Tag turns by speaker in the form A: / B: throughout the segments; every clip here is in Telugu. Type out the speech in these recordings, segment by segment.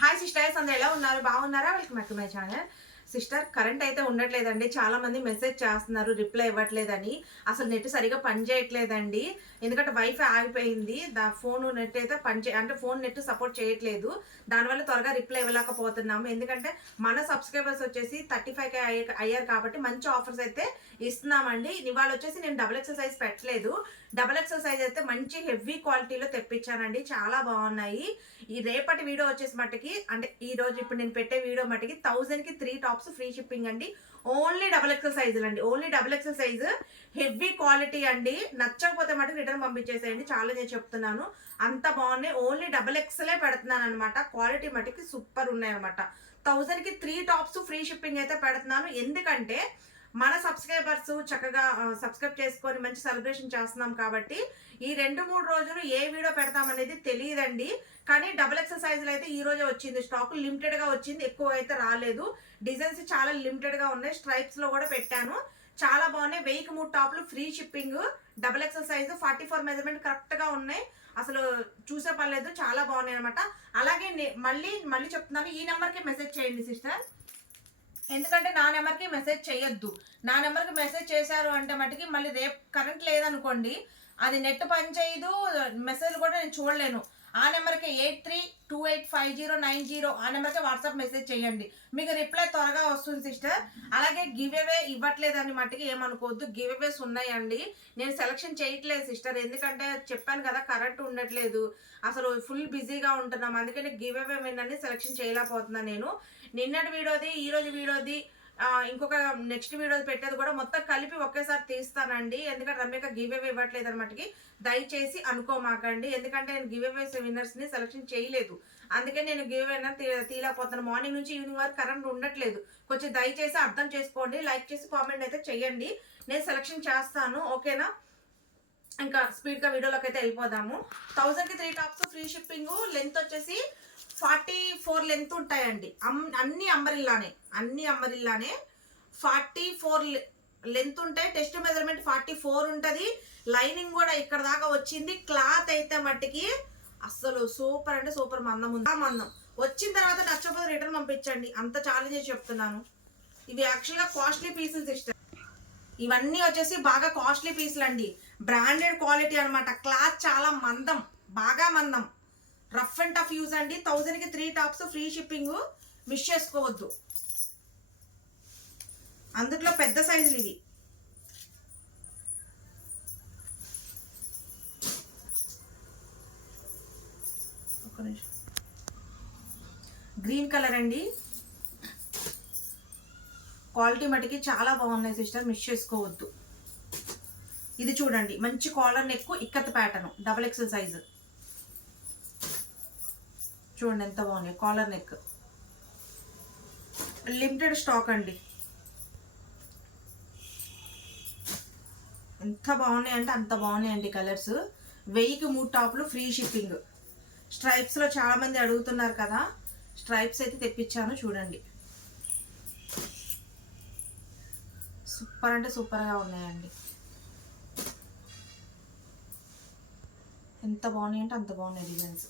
A: హాయ్ సిస్టర్స్ అందరు ఎలా ఉన్నారు? బాగున్నారా? Welcome back to my channel sister current అయితే ఉండట్లేదండి. చాలా మంది మెసేజ్ చేస్తున్నారు. రిప్లై ఇవ్వట్లేదని. అసలు నెట్ సరిగా పనిచేయట్లేదండి. ఎందుకంటే వైఫై ఆగిపోయింది. దా ఫోన్ నెట్ అయితే పనిచే అంటే ఫోన్ నెట్ సపోర్ట్ చేయట్లేదు. దానివల్ల త్వరగా రిప్లై ఇవ్వలేకపోతున్నాము. ఎందుకంటే మన సబ్స్క్రైబర్స్ వచ్చేసి థర్టీ ఫైవ్ కే అయ్యారు కాబట్టి మంచి ఆఫర్స్ అయితే ఇస్తున్నామండి. ఇవాళ వచ్చేసి నేను డబుల్ ఎక్సెల్ సైజ్ పెట్టలేదు. డబుల్ ఎక్సెల్ సైజ్ అయితే మంచి హెవీ క్వాలిటీలో తెప్పించానండి. చాలా బాగున్నాయి. ఈ రేపటి వీడియో వచ్చేసి మట్టుకి అంటే ఈ రోజు ఇప్పుడు నేను పెట్టే వీడియో మట్టుకి థౌజండ్కి త్రీ టాప్స్ ఫ్రీ షిప్పింగ్ అండి. ఓన్లీ డబుల్ ఎక్సెల్ సైజులు అండి only double XL size. Heavy quality అండి. నచ్చకపోతే మటుకు రిటర్న్ పంపించేసేయండి. చాలా నేను చెప్తున్నాను. అంత బాగున్నాయి. ఓన్లీ డబుల్ ఎక్సెలే పెడుతున్నాను అనమాట క్వాలిటీ మటుకి సూపర్ ఉన్నాయి అనమాట త్రీ టాప్స్ ఫ్రీ షిప్పింగ్ అయితే పెడుతున్నాను. ఎందుకంటే మన సబ్స్క్రైబర్స్ చక్కగా సబ్స్క్రైబ్ చేసుకొని మంచి సెలబ్రేషన్ చేస్తున్నాం కాబట్టి ఈ రెండు మూడు రోజులు ఏ వీడియో పెడతామనేది తెలియదండి. కానీ డబుల్ ఎక్సెల్ సైజులు అయితే ఈ రోజే వచ్చింది. స్టాక్ లిమిటెడ్గా వచ్చింది. ఎక్కువ అయితే రాలేదు. డిజైన్స్ చాలా లిమిటెడ్గా ఉన్నాయి స్ట్రైప్స్లో కూడా పెట్టాను. చాలా బాగున్నాయి. వెయ్యికి మూడు టాప్లు free shipping double XL size forty four measurement కరెక్ట్గా ఉన్నాయి. అసలు చూసే పర్లేదు చాలా బాగున్నాయి అనమాట అలాగే మళ్ళీ మళ్ళీ చెప్తున్నాను. ఈ నెంబర్కి మెసేజ్ చేయండి సిస్టర్. ఎందుకంటే నా నెంబర్కి మెసేజ్ చేయొద్దు. నా నెంబర్కి మెసేజ్ చేశారు అంటే మటుకి మళ్ళీ రేపు కరెంట్ లేదనుకోండి అది నెట్ పని చేయదు మెసేజ్ కూడా నేను చూడలేను. ఆ నెంబర్కి eight three two eight five zero nine zero ఆ నెంబర్కి వాట్సాప్ మెసేజ్ చేయండి. మీకు రిప్లై త్వరగా వస్తుంది సిస్టర్. అలాగే గివ్ అవే ఇవ్వట్లేదని మట్టుకి ఏమనుకోవద్దు. గివ్ అవేస్ ఉన్నాయండి. నేను సెలక్షన్ చేయట్లేదు సిస్టర్. ఎందుకంటే చెప్పాను కదా కరెంట్ ఉండట్లేదు. అసలు ఫుల్ బిజీగా ఉంటున్నాం. అందుకని గివ్ అవే విన్నని సెలక్షన్ చేయలేకపోతున్నాను నేను. నిన్నటి వీడియోది ఈ రోజు వీడియోది ఇంకొక నెక్స్ట్ వీడియో పెట్టేది కూడా మొత్తం కలిపి ఒకేసారి తీస్తానండి. ఎందుకంటే రమ్యక గివ్ అవే ఇవ్వట్లేదు అనమాటకి దయచేసి అనుకోమాకండి. ఎందుకంటే నేను గివ్ అవేస్ విన్నర్స్ని సెలక్షన్ చేయలేదు. అందుకే నేను గివ్ అవే తీయలేకపోతున్నాను. మార్నింగ్ నుంచి ఈవినింగ్ వరకు కరెంట్ ఉండట్లేదు. కొంచెం దయచేసి అర్థం చేసుకోండి. లైక్ చేసి కామెంట్ అయితే చెయ్యండి నేను సెలక్షన్ చేస్తాను. ఓకేనా ఇంకా స్పీడ్గా వీడియోలోకి అయితే వెళ్ళిపోదాము. థౌజండ్కి three tops free shipping length వచ్చేసి ఫార్టీ ఫోర్ లెంత్ ఉంటాయండి. అమ్- అన్ని అంబరిల్లానే అన్ని అంబరిల్లానే ఫార్టీ ఫోర్ లెంత్ ఉంటాయి. టెస్ట్ మెజర్మెంట్ ఫార్టీ ఫోర్ ఉంటుంది. లైనింగ్ కూడా ఇక్కడ దాకా వచ్చింది. క్లాత్ అయితే మట్టికి అస్సలు సూపర్ అంటే సూపర్ మందం ఉంది. ఆ మందం. వచ్చిన తర్వాత నచ్చకపోతే రిటర్న్ పంపించండి. అంత ఛాలెంజ్ చెప్తున్నాను. ఇవి యాక్చువల్గా కాస్ట్లీ పీసెస్ ఇష్టం ఇవన్నీ వచ్చేసి బాగా కాస్ట్లీ పీసులు అండి బ్రాండెడ్ క్వాలిటీ అనమాట క్లాత్ చాలా మందం. బాగా మందం. రఫ్ అండ్ టఫ్ యూజ్ అండి. థౌజండ్కి three tops free shipping miss చేసుకోవద్దు. అందుట్లో పెద్ద సైజులు ఇవి. గ్రీన్ కలర్ అండి. క్వాలిటీ మటుకి చాలా బాగున్నాయి సిస్టర్ మిస్ చేసుకోవద్దు. ఇది చూడండి. మంచి collar neck ikat pattern double XL size చూడండి ఎంత బాగున్నాయి. Collar neck. లిమిటెడ్ స్టాక్ అండి. ఎంత బాగున్నాయి అంటే అంత బాగున్నాయండి కలర్స్. వెయ్యికి మూడు టాప్లు ఫ్రీ షిప్పింగ్. స్ట్రైప్స్లో చాలామంది అడుగుతున్నారు కదా. స్ట్రైప్స్ అయితే తెప్పించాను చూడండి. సూపర్ అంటే సూపర్గా ఉన్నాయండి. ఎంత బాగున్నాయి అంటే అంత బాగున్నాయి డిజైన్స్.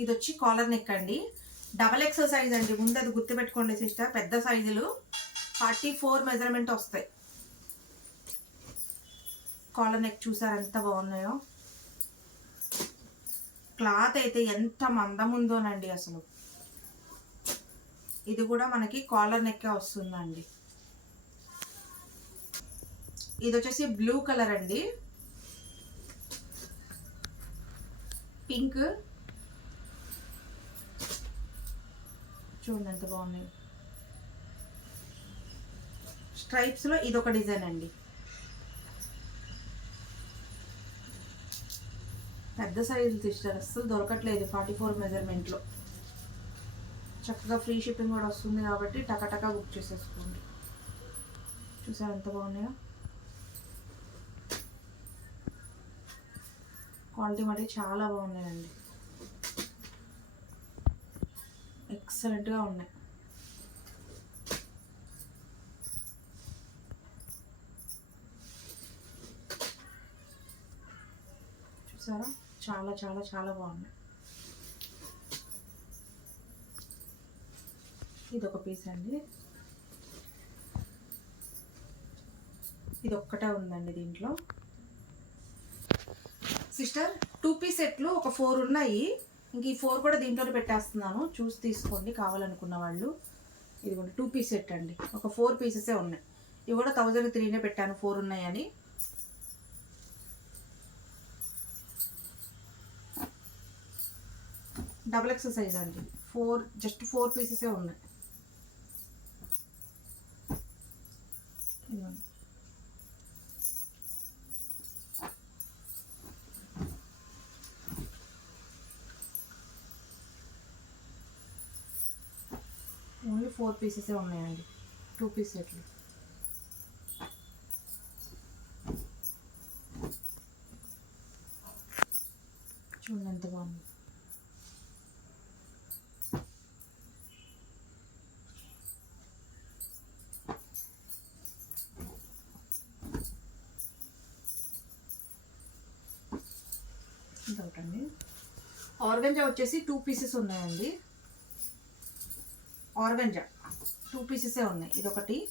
A: ఇది వచ్చి కాలర్ నెక్ అండి. డబల్ ఎక్సెల్ సైజ్ అండి. ముందు అది గుర్తుపెట్టుకోండి సిస్టర్. పెద్ద సైజులు. ఫార్టీ ఫోర్ మెజర్మెంట్ వస్తాయి. కాలర్ నెక్ చూసారు ఎంత బాగున్నాయో. క్లాత్ అయితే ఎంత మందం ఉందోనండి అసలు. ఇది కూడా మనకి కాలర్ నెక్కే వస్తుందండి. ఇది వచ్చేసి బ్లూ కలర్ అండి. పింక్. చూడండి ఎంత బాగున్నాయి. స్ట్రైప్స్లో ఇది ఒక డిజైన్ అండి. పెద్ద సైజు తీస్తారు అస్సలు దొరకట్లేదు ఫార్టీ ఫోర్ మెజర్మెంట్లో చక్కగా ఫ్రీ షిప్పింగ్ కూడా వస్తుంది కాబట్టి టకటకా బుక్ చేసేసుకోండి. చూసారు ఎంత బాగున్నాయో? క్వాలిటీ మటుకు చాలా బాగున్నాయండి. ఎక్సలెంట్గా ఉన్నాయి. చూసారా? చాలా చాలా చాలా బాగున్నాయి. ఇది ఒక పీస్ అండి. ఇది ఒక్కటే ఉందండి దీంట్లో. సిస్టర్ టూ పీస్ సెట్లు ఒక ఫోర్ ఉన్నాయి. ఇంక ఈ ఫోర్ కూడా దీంట్లో పెట్టేస్తున్నాను. చూసి తీసుకోండి కావాలనుకున్న వాళ్ళు. ఇది కూడా టూ పీస్ సెట్ అండి. ఒక ఫోర్ పీసెసే ఉన్నాయి. ఇవి కూడా థౌజండ్ త్రీనే పెట్టాను ఫోర్ ఉన్నాయని. డబుల్ ఎక్స్ సైజ్ అండి. ఫోర్ జస్ట్ ఫోర్ పీసెసే ఉన్నాయి. ఫోర్ పీసెసే ఉన్నాయండి. టూ పీస్ సెట్లు. చూడండి ఎంత బాగుంది. ఇంకొకటండి ఆర్గంజా వచ్చేసి టూ పీసెస్ ఉన్నాయండి. ఆర్గంజా. టూ పీసెసే ఉన్నాయి. ఇదొకటి.